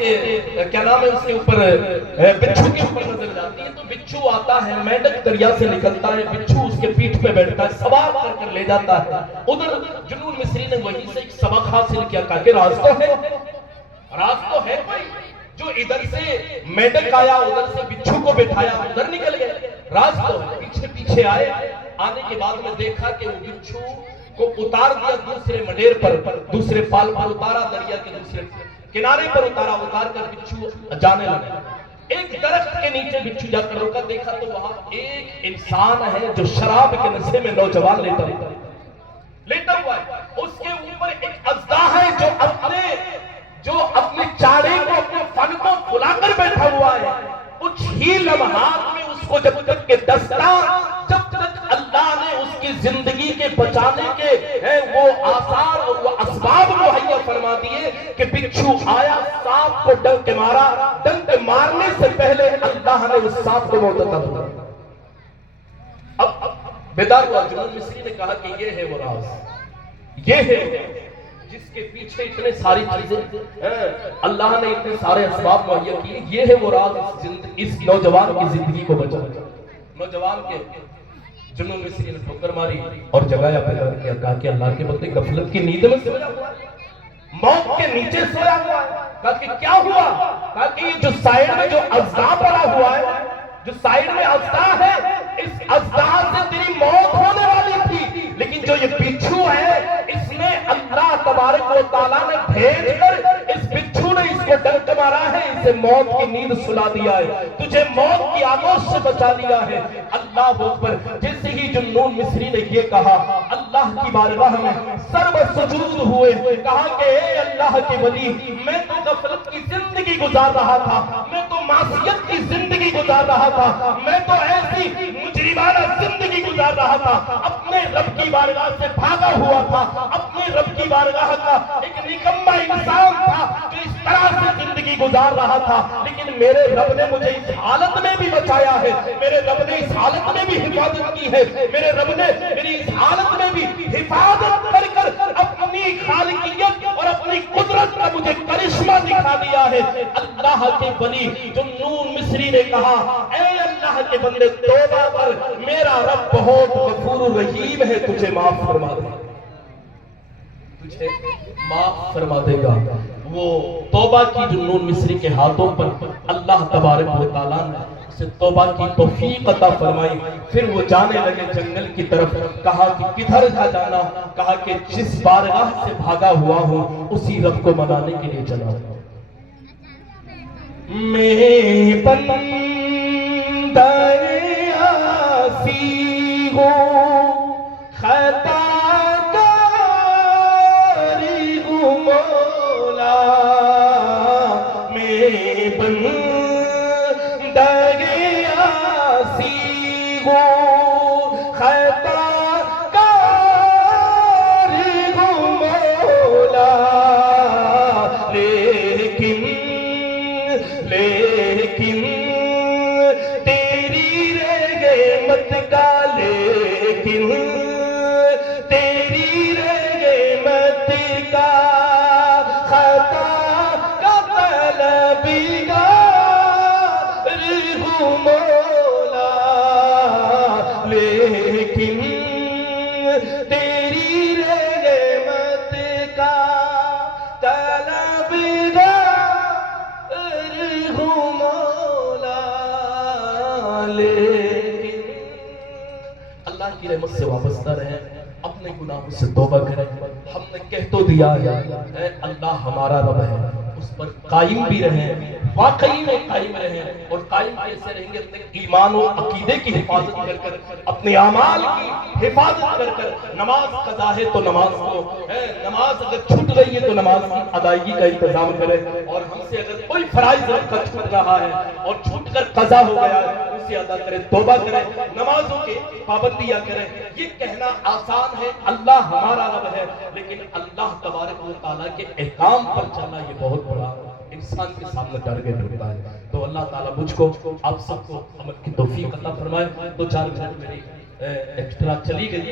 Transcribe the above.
کیا نام ہے اس کے اوپر بچھو کے اوپر نظر جاتی ہے، تو بچھو آتا ہے، مینڈک دریا سے نکلتا ہے، بچھو اس کے پیٹھ پہ بیٹھتا ہے، سوار کر لے جاتا ہے۔ ادھر جنون مصری نے وہی سے ایک سبق حاصل کیا، کہا کہ راز تو ہے کوئی جو ادھر سے مینڈک آیا، ادھر سے بچھو کو بٹھایا، ادھر نکل گئے، راز تو ہے۔ پیچھے آئے، آنے کے بعد میں دیکھا کہ وہ بچھو کو اتار دیا دوسرے مڈیر پر، دوسرے پال پر اتارا، دریا کے دوسرے کنارے پر اتار کر بچھو جانے لگا۔ ایک درخت کے نیچے بچھو جا کر روکا، دیکھا تو وہاں ایک انسان ہے جو شراب کے نشے میں نوجوان لیٹا ہوا ہے، اس کے اوپر ایک اژدھا ہے جو اپنے چاڑے کو، اپنے فن کو پھلا کر بیٹھا ہوا ہے۔ کچھ ہی لمحات میں اس کو جب تک اللہ نے اس کی زندگی کے بچانے کے وہ آثار اور وہ اسباب مہیا فرما دیے کہ بچھو آیا، سانپ کو ڈنک مارا، ڈنک مارنے سے پہلے اللہ نے اس سانپ کو موت عطا فرمائی۔ اب بیدار ہوا، جنون مصری نے کہا کہ یہ ہے وہ راز، یہ ہے جس کے پیچھے اتنے ساری چیزیں اللہ نے اتنے سارے اسباب مہیا کیے، یہ ہے وہ راز اس نوجوان کی زندگی کو بچایا۔ نوجوان کے جنون مصری نے ٹھوکر ماری اور جگایا، پیدا کیا، کہا کہ اللہ کے بندے غفلت کی نیند میں سویا ہوا ہے، موت کے نیچے سویا ہوا ہے۔ کہا کہ کیا ہوا؟ کہا کہ یہ جو سائیڈ میں جو اژدھا پڑا ہوا ہے، جو سائیڈ میں اژدھا ہے، اس اژدھا سے تیری موت ہونے والی تھی، لیکن جو یہ بچھو ہے، اس نے اللہ تبارک و تعالیٰ نے بھیج کر اس بچھو نے اس کو ڈنک مارا ہے، اسے موت کی نیند سلا دیا ہے، تجھے موت کی آگوش سے بچا لیا ہے۔ اللہ اکبر۔ جیسے ہی جنون مصری نے یہ کہا، اللہ کی بارگاہ میں سر سجود ہوئے، کہا کہ اے اللہ کے ولی، میں تو غفلت کی زندگی گزار رہا تھا، میں تو معصیت کی زندگی گزار رہا تھا، میں تو ایسی مجرمانہ زندگی گزار رہا تھا، اپنے رب کی بارگاہ سے بھاگا ہوا تھا، اپنے رب کی بارگاہ کا ایک نکمہ انسان تھا جو اس طرح سے زندگی گزار رہا تھا، لیکن میرے رب نے مجھے اس حالت میں بھی بچایا ہے، میرے رب نے اس حالت میں بھی حفاظت کی ہے، میرے رب نے میری اس حالت میں بھی حفاظت کر اپنی خالقیت اور اپنی قدرت کا مجھے کرشمہ دکھا دیا ہے۔ اللہ کے ولی جنون مصری نے کہا، اے اللہ کے بندے، توبہ کر، میرا رب بہت غفور رحیم ہے، تجھے معاف فرما دے، تجھے معاف فرما دے گا۔ وہ توبہ کی جنون مصری کے ہاتھوں پر اللہ تبارک و تعالیٰ نے اسے توبہ کی توفیق عطا فرمائی۔ پھر وہ جانے لگے جنگل کی طرف، کہا کہ کدھر جانا؟ کہا کہ جس بارگاہ سے بھاگا ہوا ہوں اسی رب کو منانے کے لیے چلا ہوں۔ میں بندہ عاصی ہوں، خطا کاری ہوں مولا، میں بندہ عاصی ہوں، خطا کاری ہوں مولا، لیکن تیری رحمت کا، لیکن تیری رحمت کا، خطا کا طلبگار ہوں مولا، لیکن تیری رحمت کا طلبگار ہوں مولا، لیکن اللہ کی رحمت سے وابستہ رہیں، اپنے گناہوں سے توبہ کریں۔ ہم نے کہہ تو دیا ہے اللہ ہمارا رب ہے، اس پر قائم بھی رہیں، واقعی میں قائم رہیں، اور قائم کیسے رہیں گے؟ اپنے ایمان و عقیدے کی حفاظت کر اپنے اعمال کی حفاظت کر نماز قضا ہے تو نماز کو، نماز اگر چھوٹ رہی ہے تو نماز کی ادائیگی کا انتظام کریں، اور ہم سے اگر کوئی فرائض رب کا چھوٹ رہا ہے اور چھوٹ کر قضا ہو گیا ہے اسے ادا کریں، توبہ کریں، نمازوں کے پابندیاں کریں۔ یہ کہنا آسان ہے اللہ ہمارا رب ہے، لیکن اللہ تبارک و تعالیٰ کے احکام پر چلنا یہ بہت بڑا انسان کے سامنے ٹارگٹ ہوتا ہے۔ تو اللہ تعالیٰ مجھ کو، آپ سب کو عمل کی توفیق عطا فرمائے۔ تو 4 منٹ میری ایکسٹرا چلی گئی۔